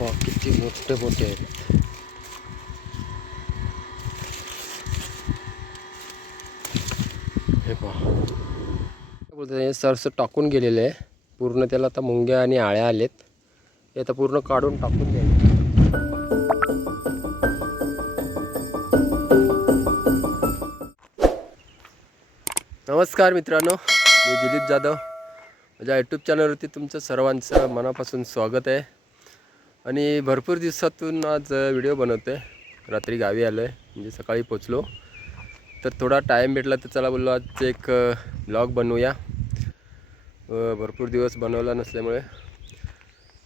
पहा किती मोठे मोठे आहेत. हे पहा बोलतो हे टाकून गेलेलं आहे. पूर्ण त्याला आता मुंग्या आणि आळ्या आलेत. हे आता पूर्ण काढून टाकून द्यायचे नमस्कार मित्रांनो मी दिलीप जाधव. माझ्या यूट्यूब चॅनलवरती तुमचं सर्वांचं मनापासून स्वागत आहे. आणि भरपूर दिवसातून आज व्हिडिओ बनवतो आहे रात्री गावी आलो आहे म्हणजे सकाळी पोचलो. तर थोडा टाईम भेटला तर चला बोललो आज एक ब्लॉग बनवूया. भरपूर दिवस बनवला नसल्यामुळे.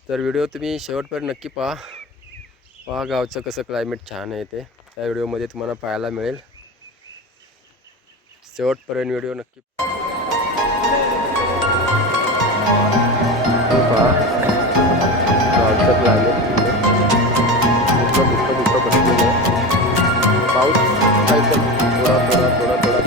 तर व्हिडिओ तुम्ही शेवटपर्यंत नक्की पहा. पहा गावचं कसं क्लायमेट छान आहे ते. त्या व्हिडिओमध्ये तुम्हाला पाहायला मिळेल. शेवटपर्यंत व्हिडिओ नक्की पहा. गावचं क्लायमेट दुःख दुःख दुःख बसलेलं आहे. पाऊस काय थोडा थोडा थोडा थोडा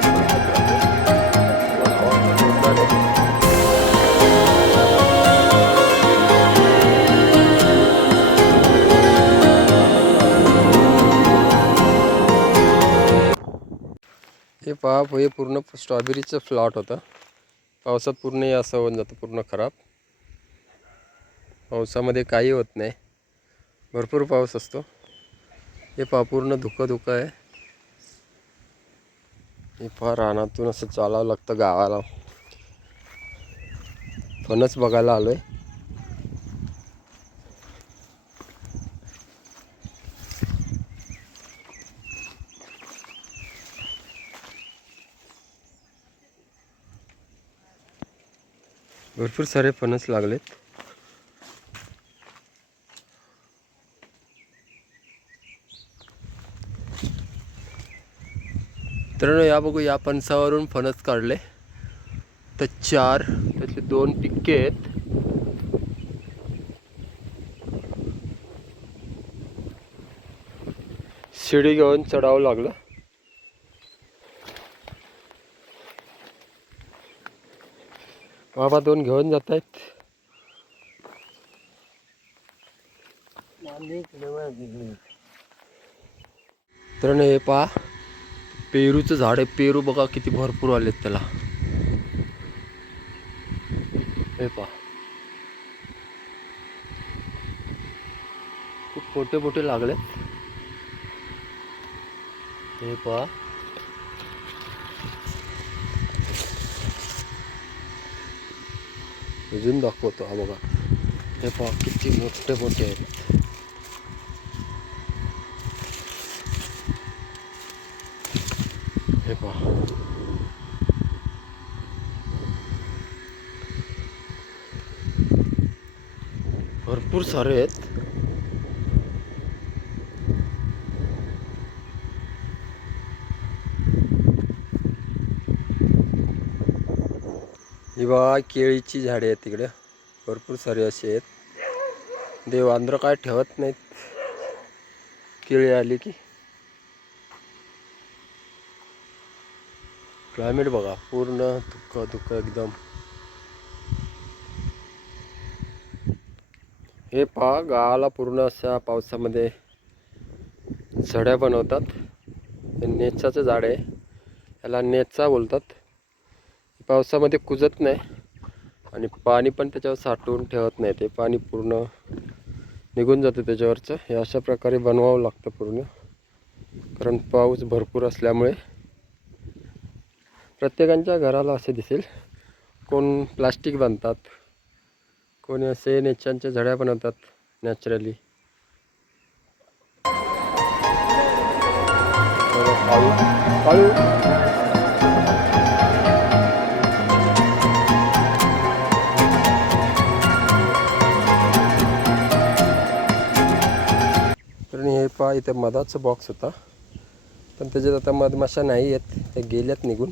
हे पहा हे पूर्ण स्ट्रॉबेरीचं फ्लॉट होतं. पावसात पूर्ण हे असं होऊन जातं पूर्ण खराब. पावसामध्ये काही होत नाही. भरपूर पाऊस असतो. हे पहा पूर्ण धुकं धुकं आहे. हे पहा रानातून असं चालावं लागतं गावाला. फणस बघायला आलो आहे भरपूर सारे फणस लागलेत. मित्रांनो या बघू या पणसावरून फणस काढले. तर चार त्यातले दोन टिक्के आहेत. शिडी घेऊन चढावं लागलं. बाबा दोन घेऊन जात आहेत. तर हे पहा. पेरूचं झाड आहे. पेरू बघा किती भरपूर आलेत त्याला. हे पहा. खूप मोठे मोठे लागले हे पहा. अजून दाखवतो हा बघा. हे पहा किती मोठे मोठे आहेत. हे पहा. भरपूर सारे आहेत. ही केळीची झाडे आहेत तिकडे भरपूर सारे असे आहेत. देव आंध्र काय ठेवत नाहीत. केळी आली की. क्लायमेट बघा पूर्ण दुःख दुःख एकदम. हे पहा गावाला पूर्ण अशा पावसामध्ये झड्या बनवतात. हे नेचाचं झाड आहे. याला नेचा बोलतात. पावसामध्ये कुजत नाही आणि पाणी पण त्याच्यावर साठवून ठेवत नाही. ते पाणी पूर्ण निघून जातं त्याच्यावरचं. हे अशा प्रकारे बनवावं लागतं पूर्ण. कारण पाऊस भरपूर असल्यामुळे प्रत्येकांच्या घराला असे दिसेल. कोण प्लास्टिक बांधतात कोणी असे नेच्यांच्या झड्या बनवतात नॅचरली हे पहा इथे मधाचा बॉक्स होता. पण त्याच्यात आता मधमाशा नाही आहेत त्या गेल्यात निघून.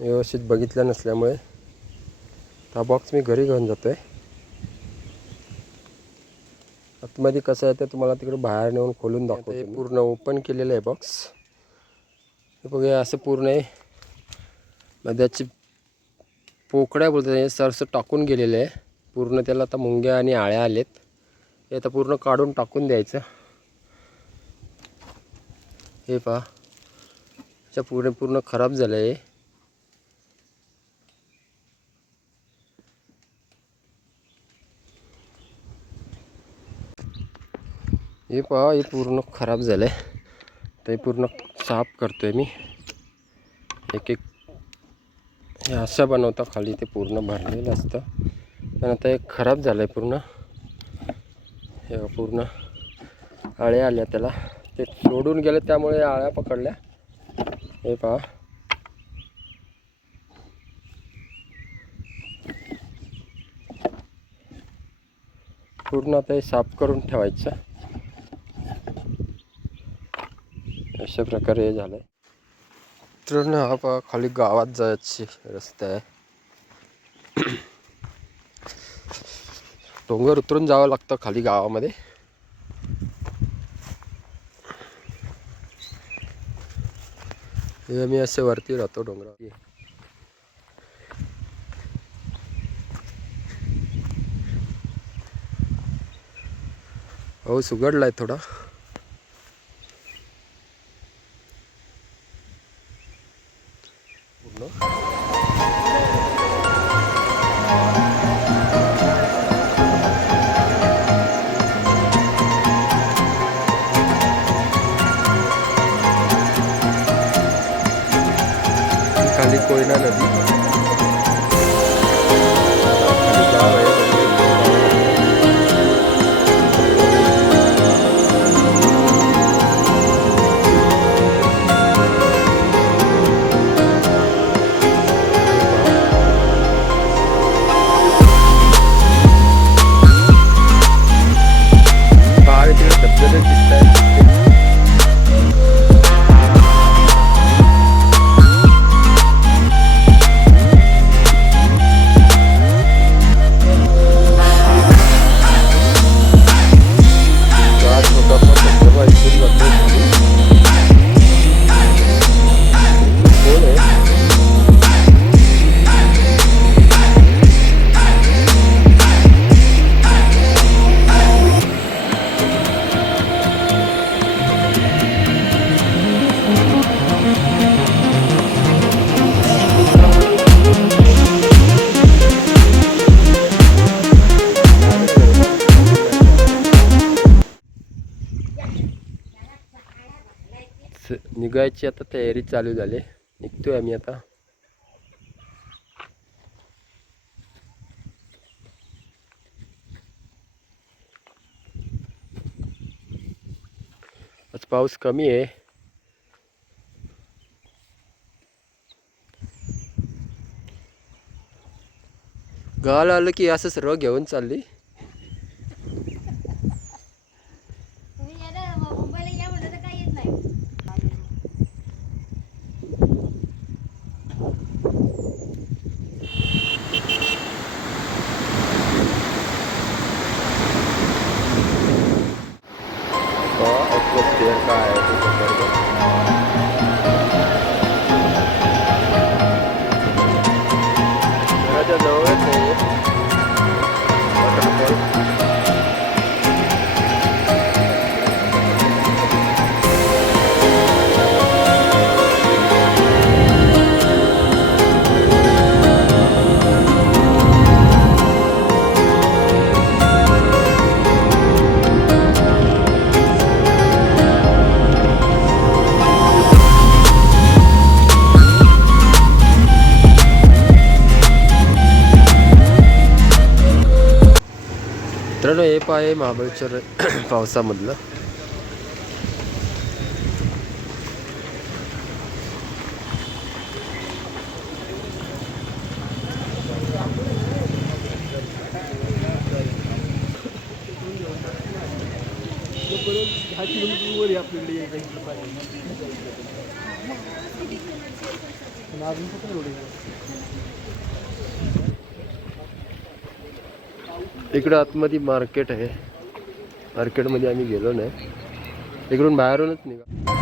व्यवस्थित बघितलं नसल्यामुळे. हा बॉक्स मी घरी घेऊन जातो आहे आतमध्ये कसं आहे ते तुम्हाला तिकडे बाहेर नेऊन खोलून दाखवतो पूर्ण ओपन केलेलं आहे बॉक्स हे बघूया असं पूर्ण आहे. मध्याची पोकड्या बोलतात हे सरसं टाकून गेलेलं आहे. पूर्ण त्याला आता मुंग्या आणि आळ्या आलेत. हे आता पूर्ण काढून टाकून द्यायचं. हे पहा. पूर्ण पूर्ण खराब झालं आहे हे पहा हे पूर्ण खराब झालं आहे ते पूर्ण साफ करतोय मी. एक एक हे असं बनवतं खाली ते पूर्ण भरलेलं असतं. पण आता हे खराब झालं आहे पूर्ण. हे पूर्ण आळ्या आल्या त्याला. ते सोडून गेले त्यामुळे आळ्या पकडल्या. हे पहा. पूर्ण आता हे साफ करून ठेवायचं. अशा प्रकारे हे झालं मित्रांनो हा पहा खाली गावात जायची रस्ता आहे. डोंगर उतरून जावं लागतं खाली गावामध्ये. हे असे वरती राहतो डोंगरावर हो सुगडलाय थोडा. ही खाली कोयना निघायची आता तयारी चालू झाली. निघतोय आम्ही आता. आज पाऊस कमी आहे. गावाला आलं की असं सर्व घेऊन चालली. मित्रांनो हे पाय महाबळेश्वर पावसामधलं. इकडं आतमध्ये मार्केट आहे. मार्केटमध्ये आम्ही गेलो नाही. इकडून बाहेरूनच निघा.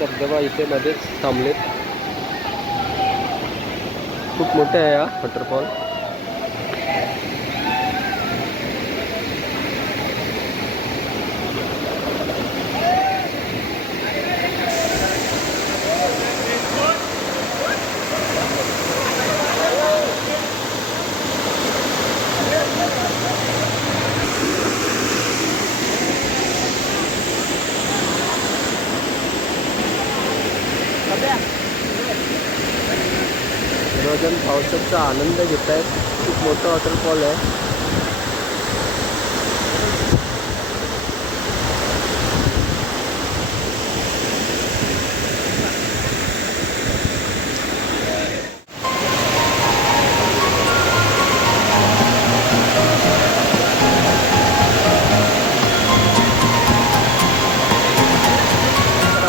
धबधबा इथे मध्येच थांबलेत. खूप मोठा आहे हा वॉटरफॉल सर्वजण पावसाचा आनंद घेत आहेत खूप मोठा वॉटरफॉल आहे.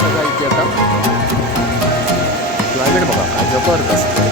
बघा आता क्लायमेट बघा काय जबरदस्त.